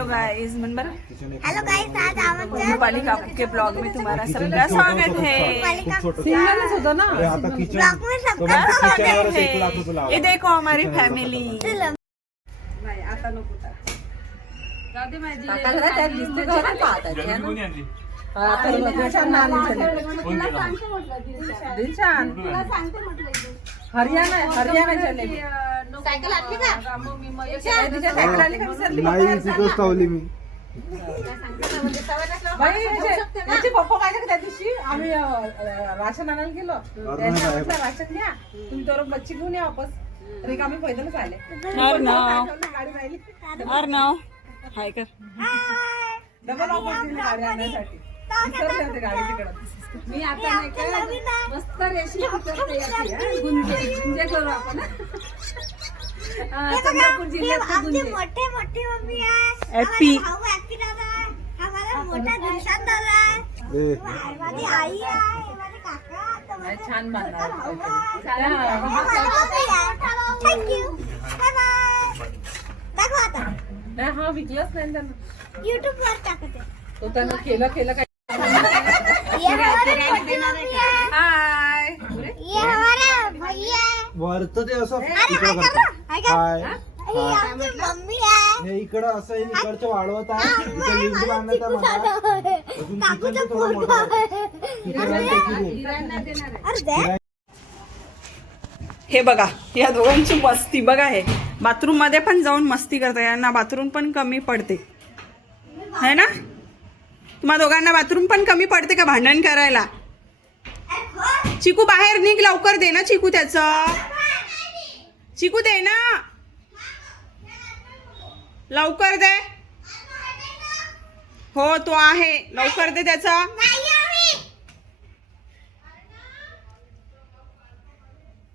Hello guys मनबर hello guys, आज आमच्या रूपाली काकू के ब्लॉग में तुम्हारा सबका स्वागत है। सिंगलच होता ना ब्लॉग में सबका सबका स्वागत स्वागत है। ये देखो हमारी फैमिली। आता नको काकाला त्या दिसते का नाही पाहत आहे ना तर दिलशान दिलशान हरियाणा चले सायकल आणली का? तिच्या सायकल आली का विसरली नाही तिथंच लावली मी. बाई याचे पप्पा काय त्या दिवशी आम्ही राशन आणायला गेलो त्यांनी राशन घ्या तुम्ही तर बच्ची घेऊन या वापस तरी आम्ही पैदलच आले गाडी राहिली अर्णव हाय कर डबल वापस दिली गाडी आणण्यासाठी विसरले होते गाडी तिकडं मी आता नाही का मस्त रेसिपी गुंजे करू आपण चंद्रपूर जिल्ह्यात आमचे मोठे मोठे मम्मी आहे, हॅपी हमारा भाऊ हॅपी दादा आहे, हमारा मोठा दिलशान दादा आहे, ए, माझी आई आहे, माझे काका, छान बांधणार थँक्यू, बाय बाय. दाखव आता हा विकलंच नाही त्यांना युट्यूब वर टाकते. तो त्यांना केलं काय ये हमारा मोठी मम्मी आहे, हाय ये हमारा भैया आहे. वरतं ते असं अरे इकडं हाय करतात. करा, हाय करा. हाय ही आमची मम्मी आहे. हे इकडं असं आहे, इकडचं वाढवत आहे, इथं लिंबू बांधत आहे मला. अजून काकूचा किचनचं थोडं फोटो मोठं आहे. आहे. तिथं राहते की नाही? अरे दे. हे बघा या दोघांची मस्ती बघा. हे बाथरूम मध्ये पण जाऊन मस्ती करता. यांना बाथरूम पण कमी पडते है ना. तुम्हा दोघांना बाथरूम पण कमी पडते का भांडण करायला. चिकू बाहेर निघ लवकर. दे ना चिकू त्याचं. चिकू दे ना लवकर दे. हो तो आहे लवकर दे त्याचा.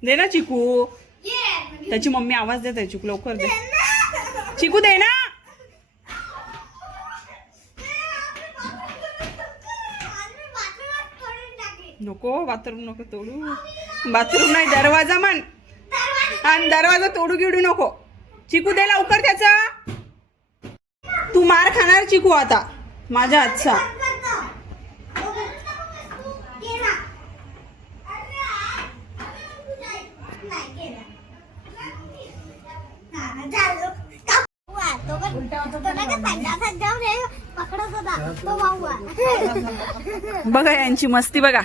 दे ना चिकू. त्याची मम्मी आवाज देत आहे. चिकू लवकर दे. चिकू दे ना. नको बाथरूम नको तोडू. बाथरूम नाही दरवाजा म्हण. आणि दरवाजा तोडू गिडू नको. चिकू दे लवकर त्याचा. तू मार खाणार चिकू आता माझ्या हातचा. बघा यांची मस्ती बघा.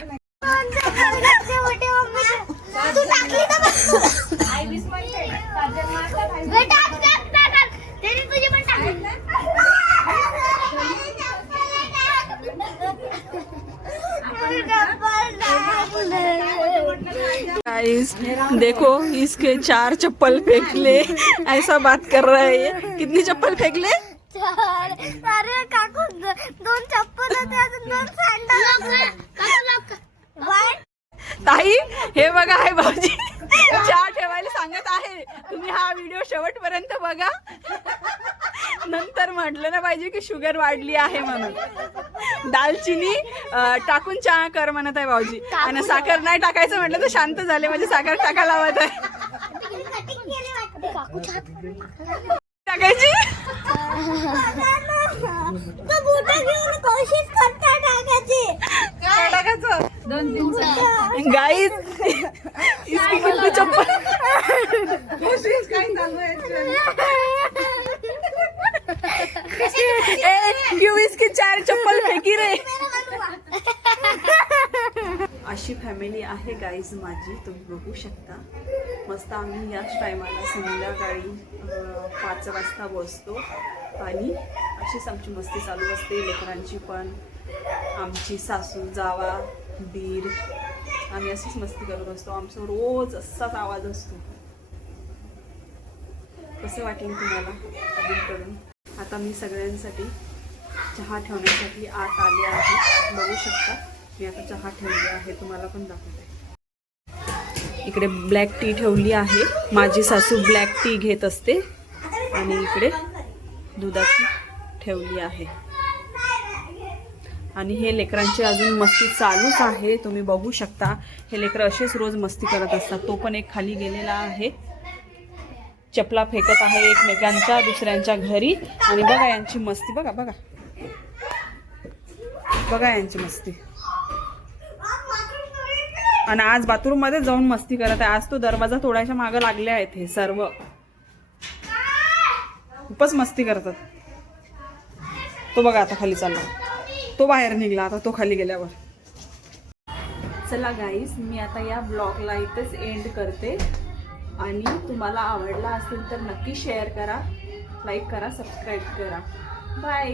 गाइस देखो इसके 4 चप्पल फेंक ले. ऐसा बात कर रहा है ये. कितनी चप्पल फेंक ले. अरे काकू 2 चप्पल होते, अजून 2 सँडल. ताई हे बघा आहे भाऊजी चहा ठेवायला सांगत आहे. तुम्ही हा व्हिडिओ शेवटपर्यंत बघा. नंतर म्हटलं ना पाहिजे की शुगर वाढली आहे म्हणून. दालचिनी टाकून चहा कर म्हणत आहे भाऊजी. आणि साखर नाही टाकायचं म्हटलं तर शांत झाले. म्हणजे साखर टाकायला लावत आहे. टाकायची कोशिश करता टाकायची. काय टाकायचं 2-3 गाइस इसकी कितनी चप्पल. कोशिश काय चालू आहे क्यों इसकी 4 चप्पल फेकी रे. अशी फॅमिली आहे गाईज माझी. तुम्ही बघू शकता. मस्त आम्ही याच टायमाला संध्याकाळी 5 वाजता बसतो आणि अशीच आमची मस्ती चालू असते. लेकरांची पण, आमची सासू जावा दीर, आम्ही अशीच मस्ती करत असतो. आमचा रोज असाच आवाज असतो. कसं वाटलं तुम्हाला अजूनकडून. आता मी सगळ्यांसाठी चहा ठेवण्यासाठी आत आले आहे. बघू शकता मी आता चहा ठेवली आहे. तुम्हाला पण दाखवते. इकडे ब्लॅक टी ठेवली आहे. माझी सासू ब्लॅक टी घेत असते. आणि इकडे दुधाची ठेवली आहे. आणि हे लेकरांची अजून मस्ती चालूच आहे. तुम्ही बघू शकता हे लेकरं असेच रोज मस्ती करत असतात. तो पण एक खाली गेलेला आहे. चपला फेकत आहे एकमेकांच्या दुसऱ्यांच्या घरी. आणि बघा यांची मस्ती, बघा बघा बघा यांची मस्ती. आणि आज बाथरूम मध्ये जाऊन मस्ती करत आहे. आज तो दरवाजा तोडायच्या मागे लागले आहेत हे सर्व. खूपच मस्ती करतात. तो बघा आता खाली चालला, तो बाहेर निघला आता तो खाली गेल्यावर. चला गाईस, मी आता या ब्लॉगला इथेच एंड करते. आणि तुम्हाला आवडला असेल तर नक्की शेअर करा, लाईक करा, सबस्क्राईब करा. बाय.